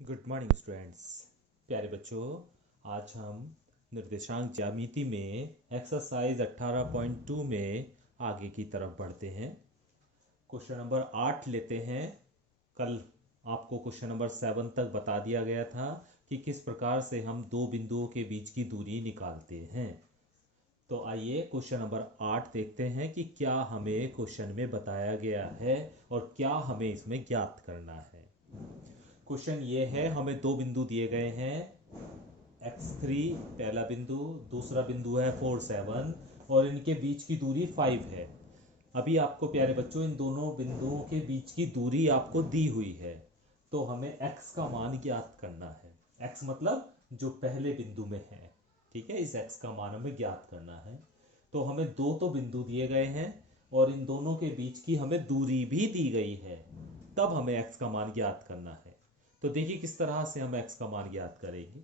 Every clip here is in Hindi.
Good morning students. प्यारे बच्चों, आज हम निर्देशांक ज्यामिति में एक्सरसाइज 18.2 में आगे की तरफ बढ़ते हैं। क्वेश्चन नंबर 8 लेते हैं। कल आपको क्वेश्चन नंबर 7 तक बता दिया गया था कि किस प्रकार से हम दो बिंदुओं के बीच की दूरी निकालते हैं। तो आइए क्वेश्चन नंबर 8 देखते हैं कि क्या हमें क्वेश्चन में बताया गया है और क्या हमें इसमें ज्ञात करना है। क्वेश्चन ये है, हमें दो बिंदु दिए गए हैं x3 पहला बिंदु, दूसरा बिंदु है 4 7 और इनके बीच की दूरी 5 है। अभी आपको प्यारे बच्चों इन दोनों बिंदुओं के बीच की दूरी आपको दी हुई है, तो हमें x का मान ज्ञात करना है। x मतलब जो पहले बिंदु में है, ठीक है, इस x का मान हमें ज्ञात करना है। तो हमें दो तो बिंदु दिए गए हैं और इन दोनों के बीच की हमें दूरी भी दी गई है, तब हमें x का मान ज्ञात करना है। तो देखिए किस तरह से हम x का मान ज्ञात करेंगे।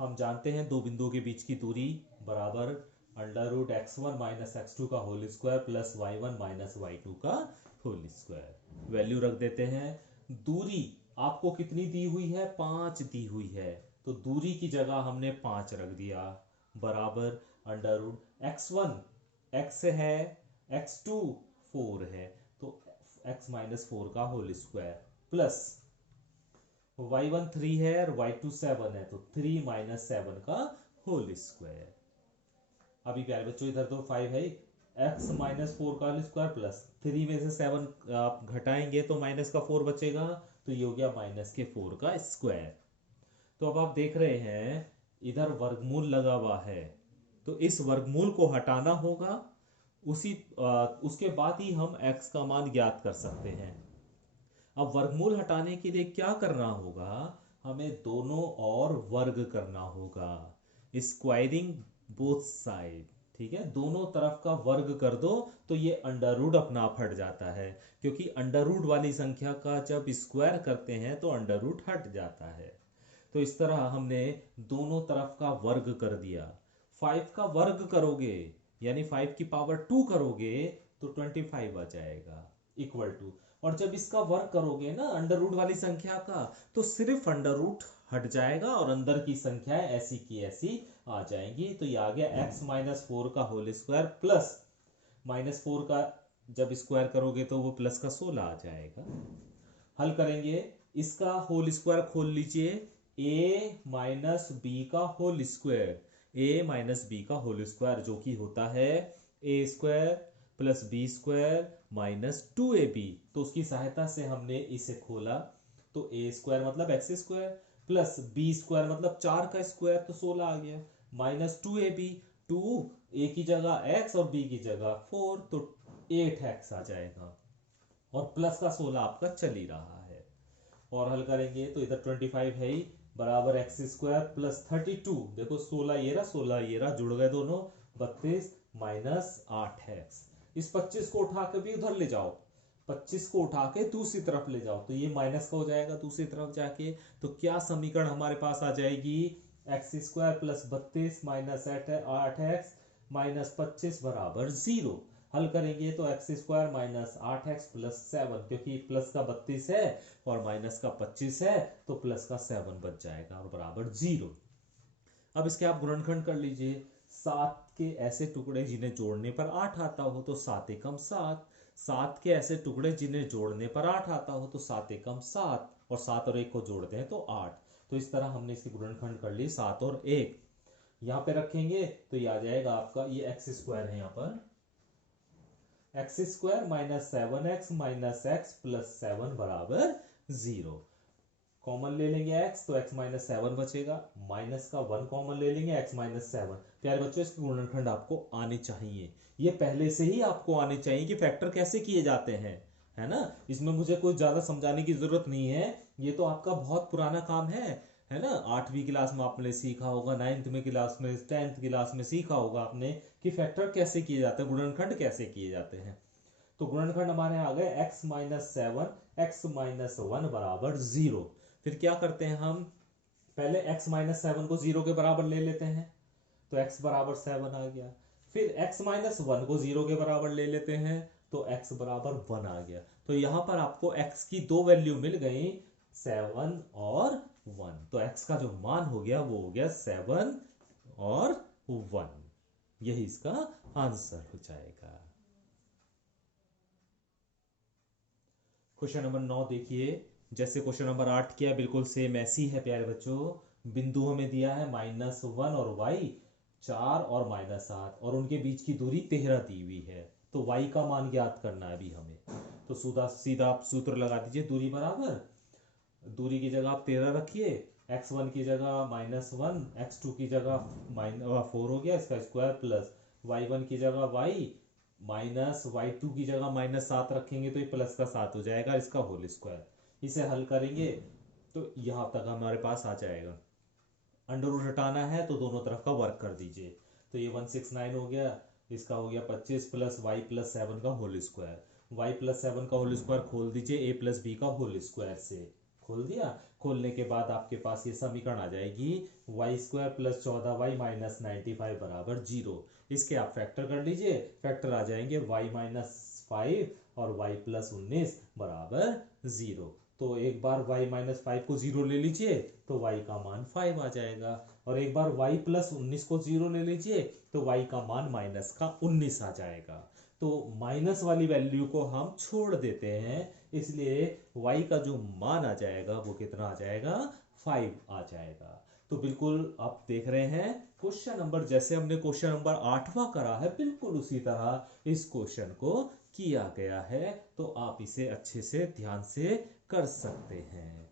हम जानते हैं दो बिंदुओं के बीच की दूरी बराबर under root x1 minus x2 का whole square plus y1 minus y2 का होल स्क्वायर। वैल्यू रख देते हैं। दूरी आपको कितनी दी हुई है? 5 दी हुई है, तो दूरी की जगह हमने 5 रख दिया बराबर अंडर रूट x1 x है, x2 4 है, तो x माइनस 4 का होल स्क्वायर प्लस y1 3 है और y2 7 है, तो 3 माइनस 7 का होल स्क्वायर। अभी प्यारे बच्चों इधर तो 5 है, x माइनस 4 का होल स्क्वायर प्लस 3 में से 7 आप घटाएंगे तो माइनस का 4 बचेगा, तो ये हो गया माइनस के 4 का स्क्वायर। तो अब आप देख रहे हैं इधर वर्गमूल लगा हुआ है, तो इस वर्गमूल को हटाना होगा, उसके बाद ही हम x का मान ज्ञात कर सकते हैं। अब वर्गमूल हटाने के लिए क्या करना होगा? हमें दोनों और वर्ग करना होगा, स्क्वायरिंग बोथ साइड। ठीक है, दोनों तरफ का वर्ग कर दो तो ये अंडर रूट अपना आप हट जाता है, क्योंकि अंडर रूट वाली संख्या का जब स्क्वायर करते हैं तो अंडर रूट हट जाता है। तो इस तरह हमने दोनों तरफ का वर्ग कर दिया। 5 का वर्ग करोगे यानी 5 की पावर 2 करोगे तो 25 आ जाएगा इक्वल टू, और जब इसका वर्ग करोगे ना अंडर रूट वाली संख्या का, तो सिर्फ अंडर रूट हट जाएगा और अंदर की संख्याएं ऐसी की ऐसी आ जाएंगी। तो ये आ गया x माइनस 4 का होल स्क्वायर प्लस माइनस 4 का जब स्क्वायर करोगे तो वो प्लस का 16 आ जाएगा। हल करेंगे, इसका होल स्क्वायर खोल लीजिए, a माइनस बी का whole square, a minus B का होल स्क्वायर जो कि होता है a square plus B square minus 2ab। तो उसकी सहायता से हमने इसे खोला, तो a स्क्वायर मतलब X square plus B square मतलब 4 का स्क्वायर, तो 16 आ गया, माइनस 2ab, 2 a की जगह x और b की जगह 4, तो 8x आ जाएगा और प्लस का 16 आपका चल ही रहा है। और हल करेंगे तो इधर 25 है ही बराबर एक्स स्क्वायर प्लस 32, देखो 16 ये रहा 16 ये रहा, जुड़ गए दोनों, 32 माइनस 8x। इस 25 को उठा के भी उधर ले जाओ, 25 को उठा के दूसरी तरफ ले जाओ तो ये माइनस का हो जाएगा दूसरी तरफ जाके। तो क्या समीकरण हमारे पास आ जाएगी? X square plus 32 minus 8x minus 25 बराबर 0। हल करेंगे तो x square minus 8x plus 7, क्योंकि प्लस का 32 है और माइनस का 25 है तो प्लस का 7 बच जाएगा और बराबर 0। अब इसके आप गुणनखंड कर लीजिए, 7 के ऐसे टुकड़े जिन्हें जोड़ने पर 8 आता हो तो 7 एकम 7, 7 के ऐसे टुकड़े जिन्हें जोड़ने पर 8 आता हो तो 7 एकम 7, और 7 और 1 को जोड़ते हैं तो 8। तो इस तरह हमने इसके गुणनखंड कर लिए 7 और 1, यहाँ पे रखेंगे तो ये आ जाएगा आपका, ये एक्स स्क्वायर है यहाँ पर, x square minus 7x minus x plus 7 बराबर 0। कॉमन ले लेंगे x तो x माइनस 7 बचेगा, माइनस का 1 कॉमन ले लेंगे x माइनस 7। प्यारे बच्चों इसके गुणनखंड आपको आने चाहिए, ये पहले से ही आपको आने चाहिए कि फैक्टर कैसे किए जाते हैं, है ना। इसमें मुझे कोई ज्यादा समझाने की जरूरत नहीं है, ये तो आपका बहुत पुराना काम है ना। 8वीं क्लास में आपने सीखा होगा, 9th में क्लास में 10th क्लास में सीखा होगा आपने कि फैक्टर कैसे किए जाते हैं, गुणनखंड कैसे किए जाते हैं। तो गुणनखंड हमारे आ गए x माइनस 7 x माइनस 1 बराबर 0। फिर क्या करते हैं हम, पहले x माइनस 7 को 0 के बराबर ले लेते हैं, तो x बराबर 7 आ गया। फिर x माइनस 1 को 0 के बराबर ले लेते हैं तो x बराबर 1 आ गया। तो यहां पर आपको x की दो वैल्यू मिल गई, 7 और 1। तो x का जो मान हो गया वो हो गया 7 और 1। यही इसका आंसर हो जाएगा। क्वेश्चन नंबर 9 देखिए, जैसे क्वेश्चन नंबर 8 किया बिल्कुल सेम ऐसी है प्यारे बच्चों। बिंदु हमें दिया है -1 और y 4 और -8 और उनके बीच की दूरी 13 दी हुई है। तो y का मान ज्ञात करना है अभी हमें। तो सीधा सीधा आप सूत्र लगा दीजिए, दूरी बराबर, दूरी की जगह आप 13 रखिए, x1 की जगह -1, x2 की जगह -4 हो गया इसका स्क्वायर, प्लस y1 की जगह y माइनस y2 की जगह -7 रखेंगे तो ये प्लस का 7 हो जाएगा, इसका होल स्क्वायर। इसे हल करेंगे तो यहां तक हमारे पास आ जाएगा। अंडर रूट हटाना है तो दोनों तरफ का वर्क कर दीजिए। तो ये 169 हो गया, इसका हो गया 25 प्लस y प्लस 7 का होल स्क्वायर। y प्लस 7 का होल स्क्वायर खोल दीजिए a प्लस बी का होल स्क्वायर से। खोल दिया। खोलने के बाद आपके पास ये समीकरण आ जाएगी Y square plus 14y minus 95 बराबर 0। इसके आप फैक्टर कर लीजिए, फैक्टर आ जाएंगे y माइनस 5 और y प्लस 19 बराबर 0। तो एक बार y माइनस 5 को 0 ले लीजिए तो y का मान 5 आ जाएगा, और एक बार y प्लस 19 को 0 ले लीजिए तो y का मान माइनस का 19 आ जाएगा। तो माइनस वाली वैल्यू को हम छोड़ देते हैं, इसलिए y का जो मान आ जाएगा वो कितना आ जाएगा, 5 आ जाएगा। तो बिल्कुल आप देख रहे हैं क्वेश्चन नंबर, जैसे हमने क्वेश्चन नंबर 8वां करा है बिल्कुल उसी तरह इस क्वेश्चन को किया गया है। तो आप इसे अच्छे से ध्यान से कर सकते हैं।